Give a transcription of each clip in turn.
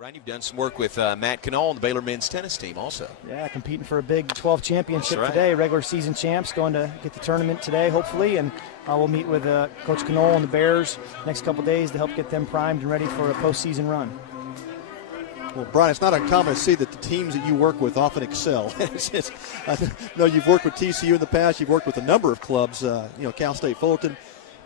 Brian, you've done some work with Matt Cain on the Baylor men's tennis team also. Yeah, competing for a Big 12 championship That's right. today. Regular season champs going to get the tournament today, hopefully. And we'll meet with Coach Cain and the Bears next couple days to help get them primed and ready for a postseason run. Well, Brian, it's not uncommon to see that the teams that you work with often excel. I know you've worked with TCU in the past. You've worked with a number of clubs, Cal State Fullerton.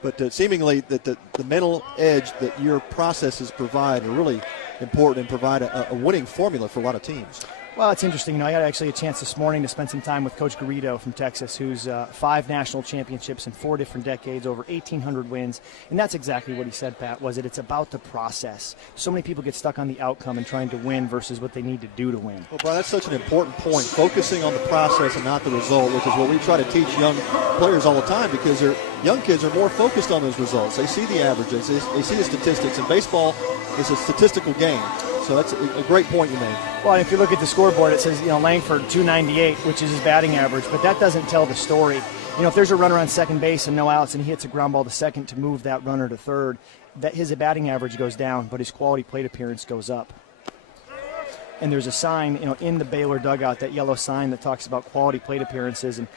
But seemingly that the mental edge that your processes provide are really important and provide a winning formula for a lot of teams. Well, it's interesting. I had actually a chance this morning to spend some time with Coach Garrido from Texas, who's 5 national championships in 4 different decades, over 1,800 wins. And that's exactly what he said, Pat, was that it's about the process. So many people get stuck on the outcome and trying to win versus what they need to do to win. Well, Brian, that's such an important point, focusing on the process and not the result, which is what we try to teach young players all the time, because young kids are more focused on those results. They see the averages, they see the statistics, and baseball is a statistical game. So that's a great point you made. Well, if you look at the scoreboard, it says, Langford 298, which is his batting average, but that doesn't tell the story. If there's a runner on second base and no outs and he hits a ground ball to second to move that runner to third, that his batting average goes down, but his quality plate appearance goes up. And there's a sign, in the Baylor dugout, that yellow sign that talks about quality plate appearances. And,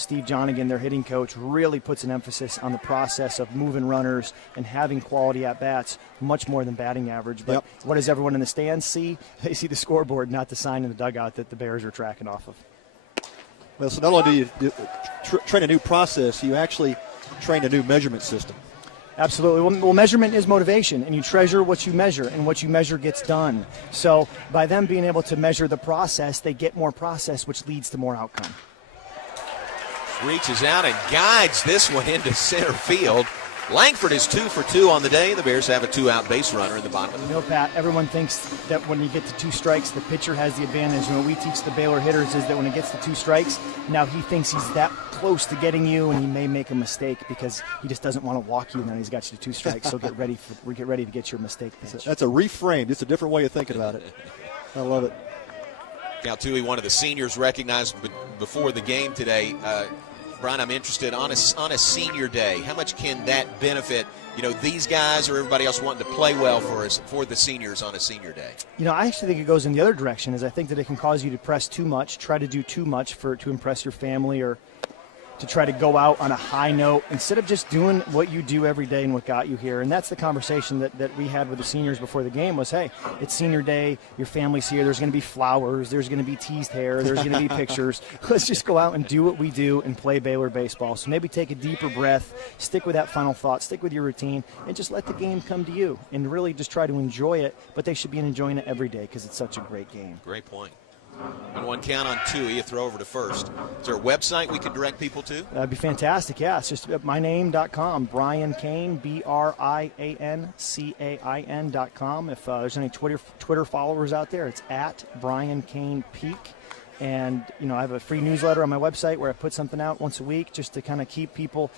Steve Jonigan, their hitting coach, really puts an emphasis on the process of moving runners and having quality at-bats, much more than batting average. But What does everyone in the stands see? They see the scoreboard, not the sign in the dugout that the Bears are tracking off of. Well, so not only do you train a new process, you actually train a new measurement system. Absolutely. Well, measurement is motivation, and you treasure what you measure, and what you measure gets done. So by them being able to measure the process, they get more process, which leads to more outcome. Reaches out and guides this one into center field. Langford is 2 for 2 on the day. The Bears have a 2-out base runner in the bottom of the Pat, everyone thinks that when you get to 2 strikes, the pitcher has the advantage. And what we teach the Baylor hitters is that when it gets to 2 strikes, now he thinks he's that close to getting you, and he may make a mistake because he just doesn't want to walk you, and then he's got you to 2 strikes. So get ready to get your mistake pitch. That's a reframe. It's a different way of thinking about it. I love it. Cal Tui, one of the seniors recognized before the game today. Brian, I'm interested on a senior day. How much can that benefit, these guys or everybody else wanting to play well for the seniors on a senior day? I actually think it goes in the other direction. Is I think that it can cause you to press too much, try to do too much to impress your family, or to try to go out on a high note instead of just doing what you do every day and what got you here. And that's the conversation that we had with the seniors before the game was, hey, it's senior day, your family's here, there's going to be flowers, there's going to be teased hair, there's going to be pictures. Let's just go out and do what we do and play Baylor baseball. So maybe take a deeper breath, stick with that final thought, stick with your routine, and just let the game come to you and really just try to enjoy it. But they should be enjoying it every day because it's such a great game. Great point. And 1 count on Tui, a throw over to first. Is there a website we could direct people to? That'd be fantastic, yeah. It's just myname.com, Brian Cain, BrianCain.com. If there's any Twitter followers out there, it's at Brian Cain Peak. And, I have a free newsletter on my website where I put something out once a week just to kind of keep people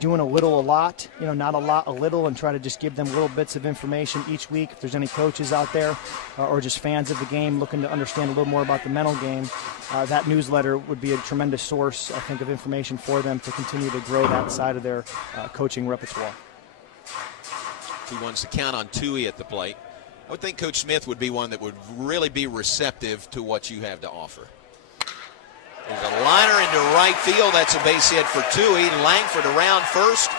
doing a lot, not a lot, a little, and try to just give them little bits of information each week. If there's any coaches out there or just fans of the game looking to understand a little more about the mental game, that newsletter would be a tremendous source, I think, of information for them to continue to grow that side of their coaching repertoire. He wants to count on Tui at the plate. I would think Coach Smith would be one that would really be receptive to what you have to offer. There's a liner into right field. That's a base hit for Tui. Langford around first.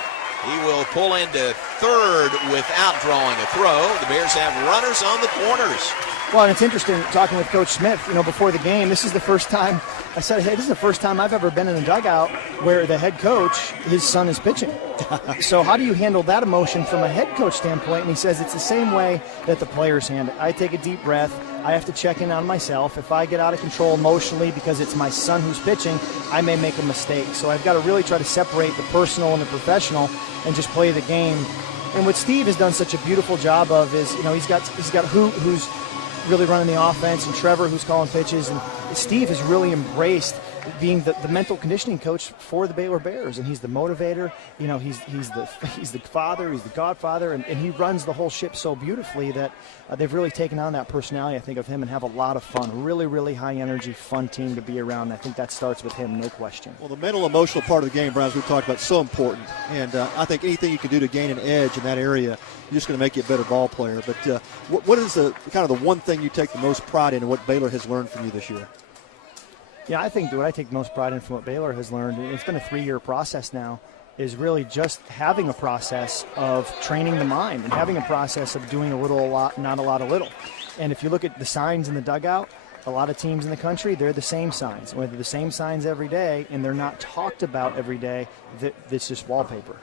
He will pull into third without drawing a throw. The Bears have runners on the corners. Well, and it's interesting talking with Coach Smith, before the game. This is the first time, I said, hey, this is the first time I've ever been in a dugout where the head coach, his son is pitching. So how do you handle that emotion from a head coach standpoint? And he says it's the same way that the players handle it. I take a deep breath. I have to check in on myself. If I get out of control emotionally because it's my son who's pitching, I may make a mistake. So I've got to really try to separate the personal and the professional and just play the game. And what Steve has done such a beautiful job of is, he's got who's really running the offense, and Trevor who's calling pitches, and Steve has really embraced being the mental conditioning coach for the Baylor Bears, and he's the motivator. You know, he's the father, he's the godfather, and he runs the whole ship so beautifully that they've really taken on that personality, I think, of him, and have a lot of fun. Really, really high energy, fun team to be around. I think that starts with him, no question. Well, the mental, emotional part of the game, Brian, as we've talked about, is so important, and I think anything you can do to gain an edge in that area, you're just going to make you a better ball player. But what is the kind of the one thing you take the most pride in and what Baylor has learned from you this year? Yeah, I think what I take most pride in from what Baylor has learned, and it's been a 3-year process now, is really just having a process of training the mind and having a process of doing a lot, not a lot, a little. And if you look at the signs in the dugout, a lot of teams in the country, they're the same signs. Whether they're the same signs every day and they're not talked about every day, that's just wallpaper.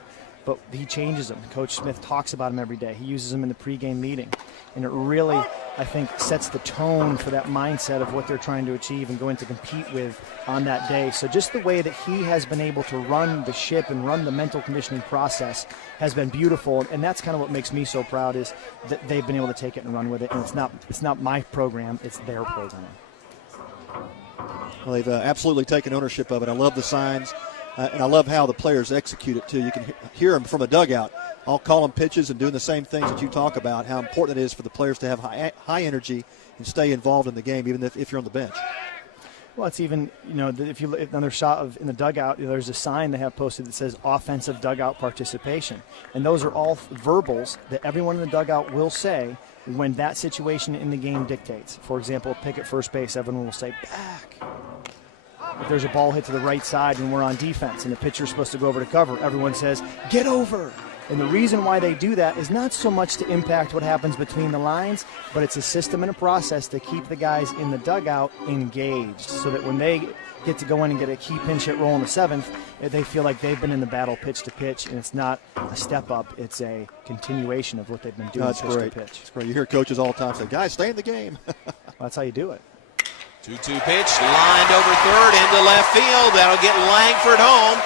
But he changes them. Coach Smith talks about them every day. He uses them in the pregame meeting. And it really, I think, sets the tone for that mindset of what they're trying to achieve and going to compete with on that day. So just the way that he has been able to run the ship and run the mental conditioning process has been beautiful. And that's kind of what makes me so proud, is that they've been able to take it and run with it. And it's not my program, it's their program. Well, they've absolutely taken ownership of it. I love the signs. And I love how the players execute it, too. You can hear them from a dugout, all calling pitches and doing the same things that you talk about, how important it is for the players to have high energy and stay involved in the game, even if you're on the bench. Well, it's even, if you look at another shot of in the dugout, there's a sign they have posted that says offensive dugout participation. And those are all verbals that everyone in the dugout will say when that situation in the game dictates. For example, pick at first base, everyone will say, back. If there's a ball hit to the right side and we're on defense and the pitcher's supposed to go over to cover, everyone says, get over. And the reason why they do that is not so much to impact what happens between the lines, but it's a system and a process to keep the guys in the dugout engaged so that when they get to go in and get a key pinch hit roll in the 7th, they feel like they've been in the battle pitch to pitch, and it's not a step up, it's a continuation of what they've been doing pitch to pitch. That's great. You hear coaches all the time say, guys, stay in the game. Well, that's how you do it. 2-2 pitch, lined over third into left field. That'll get Langford home.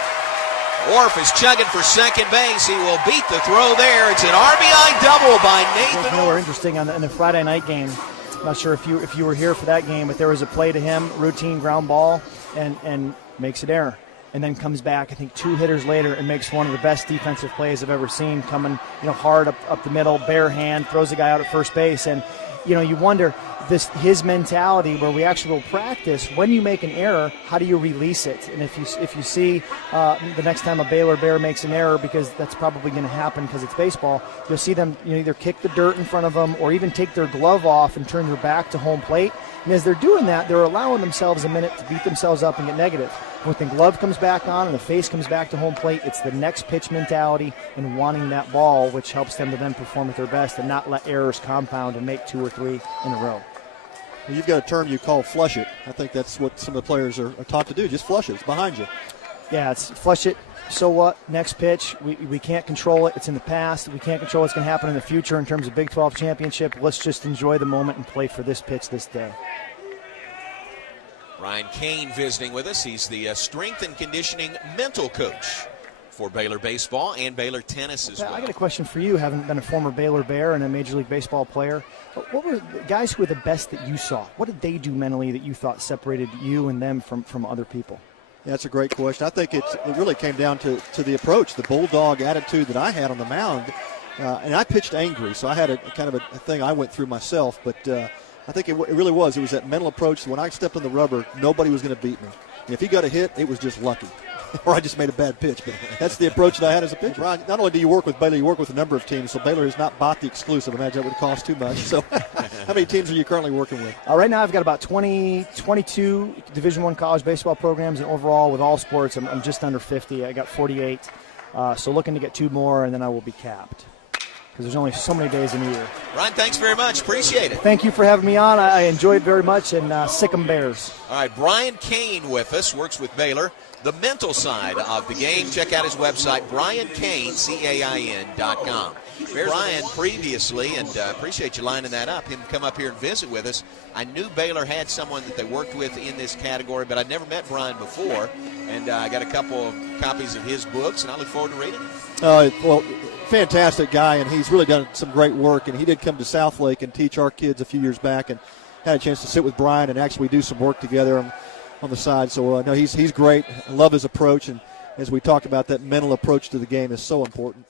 Orff is chugging for second base. He will beat the throw there. It's an RBI double by Nathan. We're interesting in the Friday night game. I'm not sure if you were here for that game, but there was a play to him, routine ground ball, and makes an error. And then comes back, I think 2 hitters later, and makes one of the best defensive plays I've ever seen, coming hard up the middle, bare hand, throws the guy out at first base. And you wonder, his mentality, where we actually will practice, when you make an error, how do you release it? And if you see the next time a Baylor Bear makes an error, because that's probably going to happen because it's baseball, you'll see them either kick the dirt in front of them or even take their glove off and turn their back to home plate. And as they're doing that, they're allowing themselves a minute to beat themselves up and get negative. When the glove comes back on and the face comes back to home plate, it's the next pitch mentality and wanting that ball, which helps them to then perform at their best and not let errors compound and make 2 or 3 in a row. You've got a term you call flush it. I think that's what some of the players are taught to do. Just flush it. It's behind you. Yeah, it's flush it. So what? Next pitch. We can't control it. It's in the past. We can't control what's going to happen in the future in terms of Big 12 championship. Let's just enjoy the moment and play for this pitch this day. Brian Cain visiting with us. He's the strength and conditioning mental coach for Baylor baseball and Baylor tennis as well. I got a question for you, having been a former Baylor Bear and a Major League Baseball player. What were the guys who were the best that you saw? What did they do mentally that you thought separated you and them from other people? Yeah, that's a great question. I think it really came down to the approach, the bulldog attitude that I had on the mound. And I pitched angry, so I had a kind of a thing I went through myself. But I think it really was. It was that mental approach. When I stepped on the rubber, nobody was going to beat me. And if he got a hit, it was just lucky. Or I just made a bad pitch. But that's the approach that I had as a pitcher. Brian, not only do you work with Baylor, you work with a number of teams. So Baylor has not bought the exclusive. I imagine that would cost too much. So how many teams are you currently working with? Right now I've got about 22 Division I college baseball programs. And overall with all sports, I'm just under 50. I got 48. So looking to get 2 more, and then I will be capped. Because there's only so many days in a year. Ryan, thanks very much. Appreciate it. Thank you for having me on. I enjoyed it very much, and sick 'em Bears. All right, Brian Cain with us, works with Baylor. The mental side of the game. Check out his website, briancain.com. Brian, previously, and appreciate you lining that up, him come up here and visit with us. I knew Baylor had someone that they worked with in this category, but I'd never met Brian before. And I got a couple of copies of his books, and I look forward to reading them. Well, fantastic guy, and he's really done some great work. And he did come to Southlake and teach our kids a few years back, and had a chance to sit with Brian and actually do some work together. on the side. So, no, he's great. I love his approach. And as we talked about, that mental approach to the game is so important.